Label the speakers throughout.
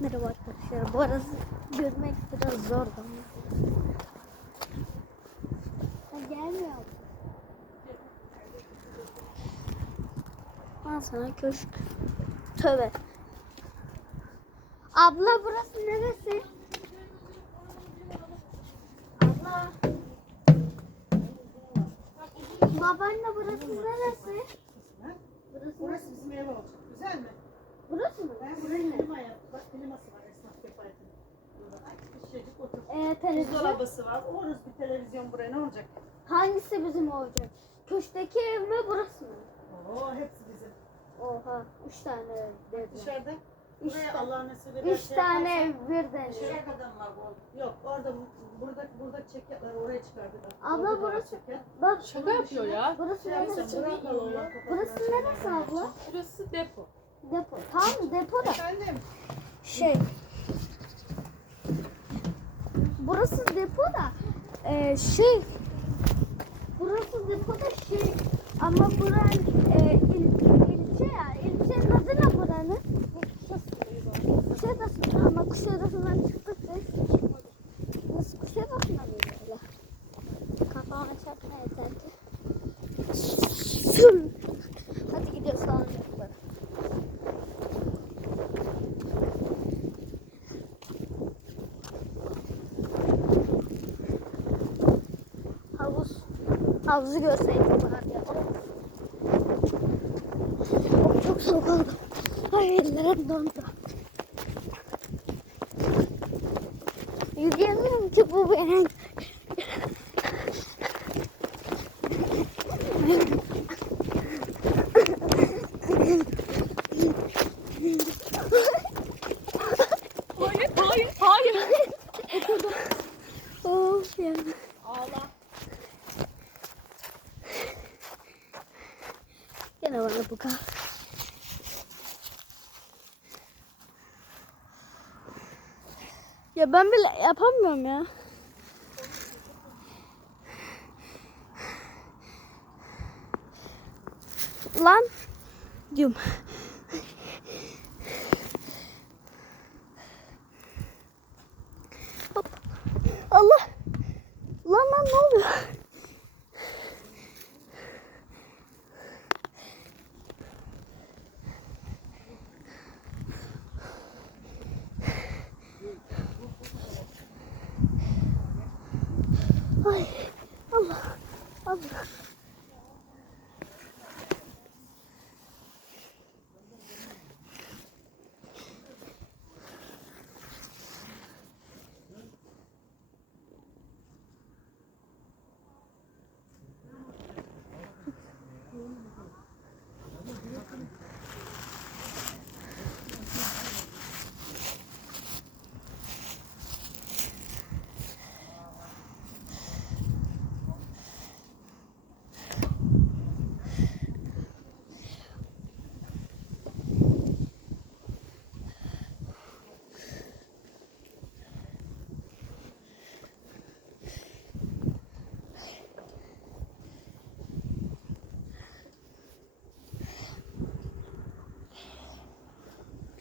Speaker 1: Merhaba arkadaşlar. Bu arada görmek biraz zor da. Ha, gelmiyor. Al sana köşk. Tövbe. Abla burası neresi? Abla. Babaanne burası neresi? Burası
Speaker 2: Burası bizim ev olacak. Güzel mi?
Speaker 1: Burası mı?
Speaker 2: Ben buraya klima yaptım. Bak kliması var esnaf otur.
Speaker 1: Ee, televizyon.
Speaker 2: Buzdolabısı var. Oruz bir televizyon buraya ne olacak?
Speaker 1: Hangisi bizim olacak? Köşkteki ev mi burası mı?
Speaker 2: Oo hepsi bizim.
Speaker 1: Oha. Üç tane ev dedi.
Speaker 2: Dışarıda.
Speaker 1: Üç,
Speaker 2: Buraya Allah nasip eder.
Speaker 1: üç
Speaker 2: şey
Speaker 1: tane ev birden.
Speaker 2: Dışarıya kadar var bu. Yok orada burada burada çekerler oraya çıkardılar.
Speaker 1: Abla
Speaker 2: Orada da var
Speaker 1: burası-
Speaker 2: çeker.
Speaker 1: Bak
Speaker 3: Şaka yapıyor ya.
Speaker 1: burası
Speaker 2: Şey
Speaker 1: neresi?
Speaker 2: yapsın, bırak Allah
Speaker 1: Burası neresi abla?
Speaker 3: Burası depo.
Speaker 1: Depo. Tamam depo da.
Speaker 2: Efendim?
Speaker 1: Şey. Burası depo da. Ee, şey. Burası depo da şey. Ama buranın e, il, ilçe ya. İlçenin adı ne buranın? Kuşadası ama Kuşadası'ndan çıktık biz. Nasıl Kuşadası'ndan mı böyle? Kafama çarpma yeter Havuzu görseydim. Oh, çok soğuk oldu. Ay ellerim dondu. Yürüyemiyorum ki bu benim.
Speaker 3: Hayır, hayır, hayır.
Speaker 1: Of ya.
Speaker 3: Ağla.
Speaker 1: Yine bana bu kadar. Ya ben bile yapamıyorum ya. Lan diyorum. Hop. Allah. Lan lan ne oluyor? Ay Allah Allah.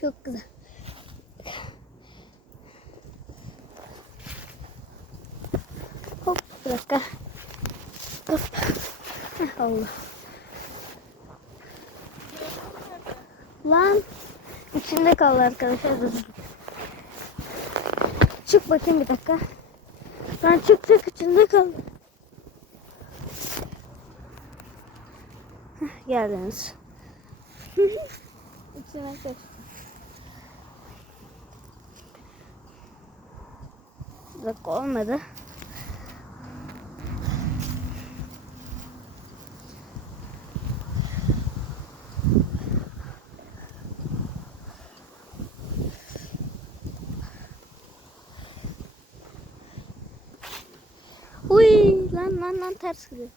Speaker 1: Çok güzel. Hop bir dakika. Hop. Allah. Lan içinde kaldı arkadaşlar. Çık bakayım bir dakika. Lan çık çık içinde kaldı. Heh, geldiniz. İçine kaç. Dakika olmadı. Uy lan lan lan ters gidiyor.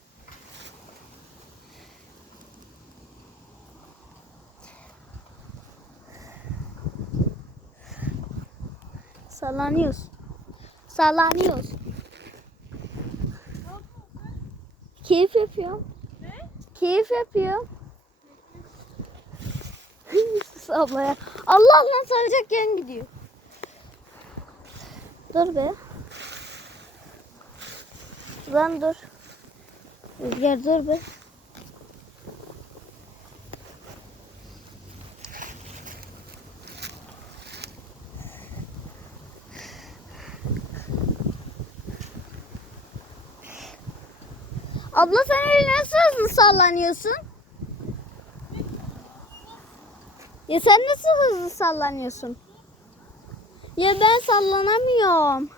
Speaker 1: Sallanıyoruz. Sallanıyoruz. Keyif yapıyorum.
Speaker 3: Ne?
Speaker 1: Keyif yapıyorum. Ablaya. Allah Allah saracak yan gidiyor. Dur be. Lan dur. Rüzgar dur be. Abla sen öyle nasıl hızlı sallanıyorsun? Ya sen nasıl hızlı sallanıyorsun? Ya ben sallanamıyorum.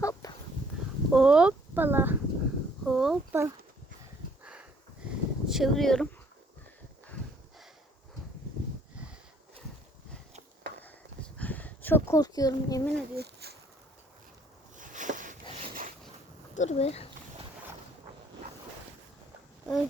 Speaker 1: Hop. Hoppala. Hoppa. Çeviriyorum. Çok korkuyorum yemin ediyorum. Dur be. Ay.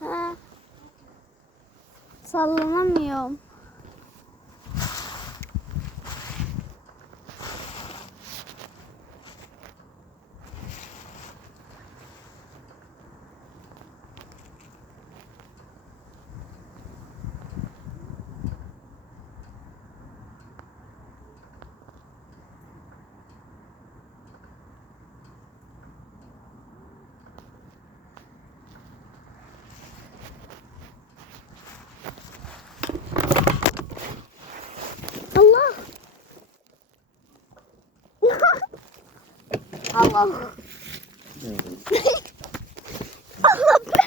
Speaker 1: Ha. Sallanamıyorum. Allah. Allah. Allah be.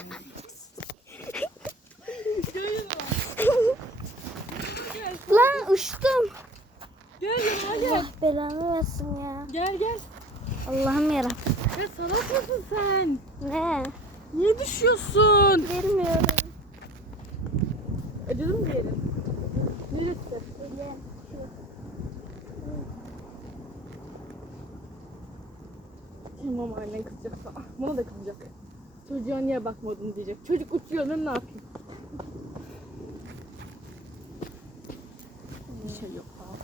Speaker 1: Lan uçtum.
Speaker 3: Gel yanıma gel.
Speaker 1: Allah belanı versin ya.
Speaker 3: Gel gel.
Speaker 1: Allah'ım yarabbim.
Speaker 3: Ya salak mısın sen?
Speaker 1: Ne?
Speaker 3: Niye düşüyorsun?
Speaker 1: Bilmiyorum.
Speaker 3: Acıdı mı bir yerin? Neresi? Tamam annen kızacak sana. Bana da kızacak. Çocuğa niye bakmadın diyecek. Çocuk uçuyor ben ne yapayım? Bir şey yok abi.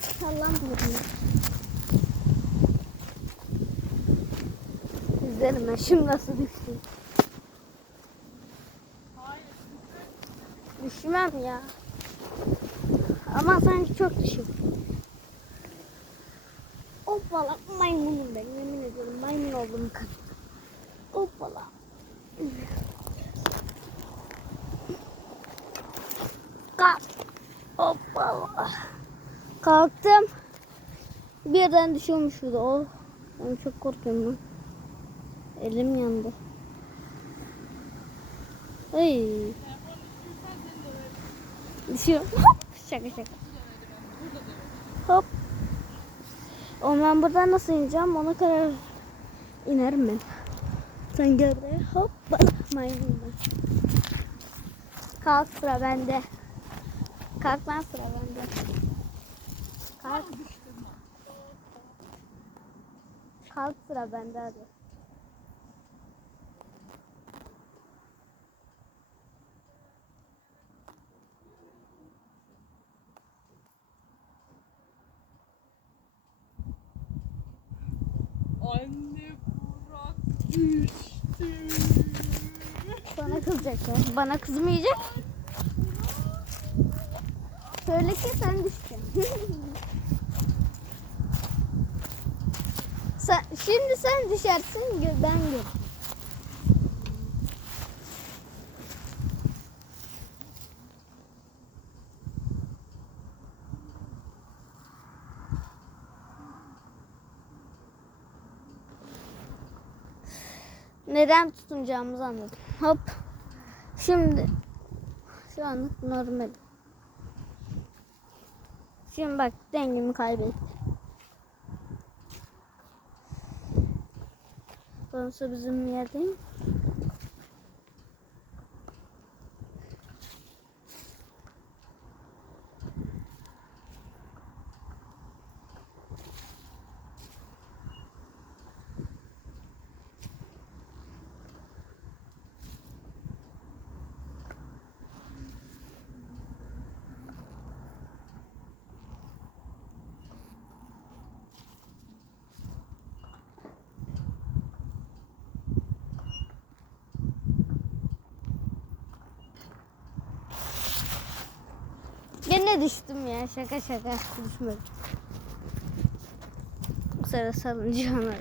Speaker 1: Sallanmıyorum. İzlerim ben şimdi nasıl düştüm. Düşmem ya. Ama sanki çok düşüm. Hoppala maymunum ben yemin ediyorum maymun oldum kız. Hoppala. Kalk. Hoppala. Kalktım. Birden düşüyormuş şurada. Oh. Ben çok korkuyorum lan. Elim yandı. Ay. Düşüyor. Hop. Şaka şaka. Hop. O ben buradan nasıl ineceğim ona karar inerim ben. Sen gel buraya. Hop. Maymun ben. Kalk sıra bende. Kalk lan sıra bende. Kalk. Kalk sıra bende hadi.
Speaker 3: Anne Burak düştü.
Speaker 1: Bana kızacak ya. Bana kızmayacak. Söyle ki sen düştün. sen, şimdi sen düşersin ben gör. Neden tutunacağımızı anladım. Hop. Şimdi şu anlık normal. Şimdi bak dengemi kaybettim. Sonrası bizim yerdeyim. Gene düştüm ya şaka şaka düşmedim. Bu sefer salıncağına.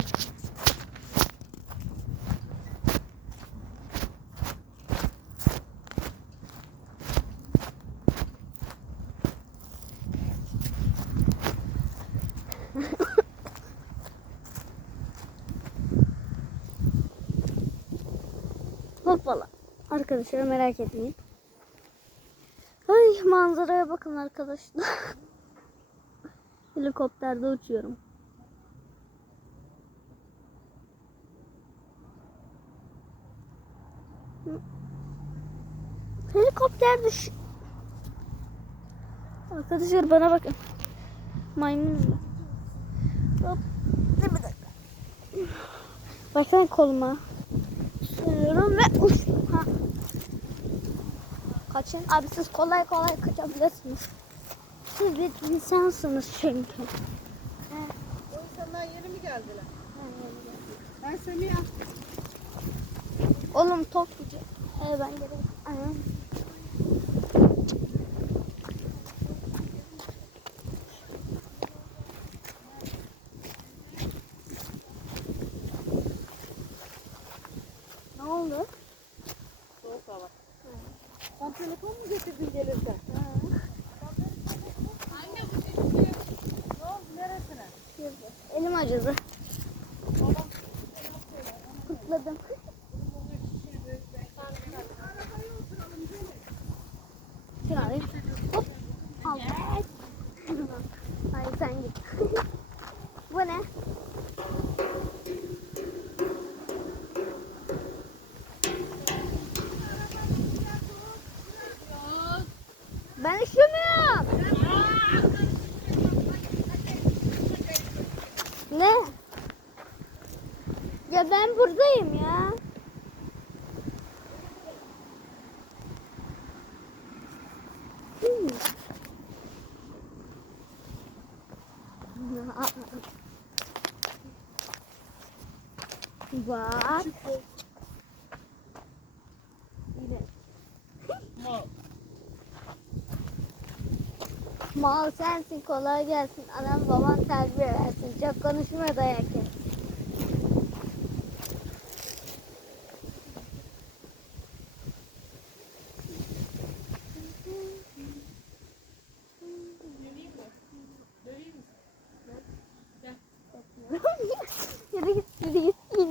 Speaker 1: Hoppala. Arkadaşlar merak etmeyin. Ay manzaraya bakın arkadaşlar. Helikopterde uçuyorum. Helikopter düş. Arkadaşlar bana bakın. Maymun mu? Hop. Bakın koluma. Sürüyorum ve uçtum. Ha. Kaçın. Abi siz kolay kolay kaçabilirsiniz. Siz bir insansınız çünkü.
Speaker 2: O insanlar yeni mi geldiler? Ben Semiha.
Speaker 1: Oğlum top. Ee, ben gelirim. Aynen. Ne oldu?
Speaker 2: Soğuk hava. Sen telefon mu getirdin gelirken? Anne bu Ne oldu neresine?
Speaker 1: Elim acıdı. Kutladım. Şurayı. Hop. Al. Hayır sen git. Bu ne? Ben üşümüyorum. Ne? Ya ben buradayım ya. Bak. Mal sensin kolay gelsin. Anam baban terbiye versin. Çok konuşma dayak ye.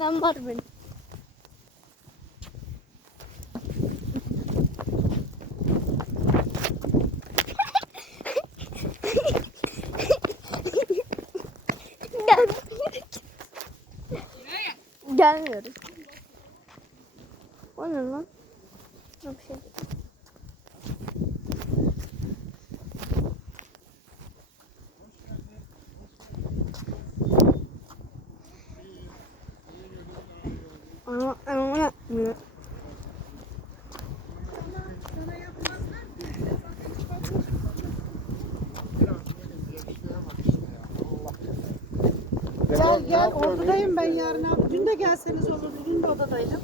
Speaker 1: Git. İğnem var benim. Gelmiyoruz. Gelmiyoruz. O ne lan? Yok bir şey. değil. Ama ama yapmıyor.
Speaker 2: Gel odadayım ben yarın abi. Dün de gelseniz olurdu. Dün de odadaydım.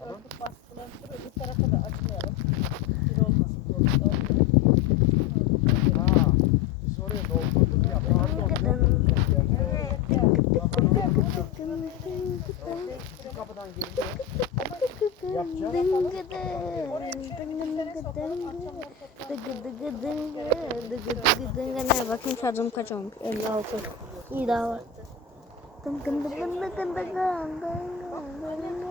Speaker 2: örtüp baskılandır. Öbür tarafa da açmayalım. Bir olmasın. Ha, biz oraya doldurduk ya. Pardon. Evet. Şu
Speaker 4: kapıdan girdi.
Speaker 1: Yapacağız. Bakın şarjım kaç olmuş? 56. İyi daha var. Dın dın dın dın dın dın dın dın dın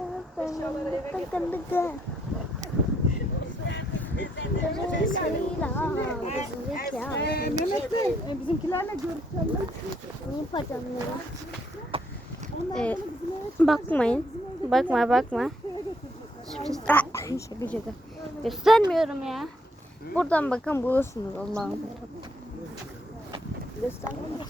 Speaker 2: Mehmet Bey, bizimkilerle görüşeceğim
Speaker 1: yapacağım ya? Ee, bakmayın. Bakma bakma. Sürpriz. Ah. Göstermiyorum ya. Buradan bakın bulursunuz Allah'ım. Göstermiyorum.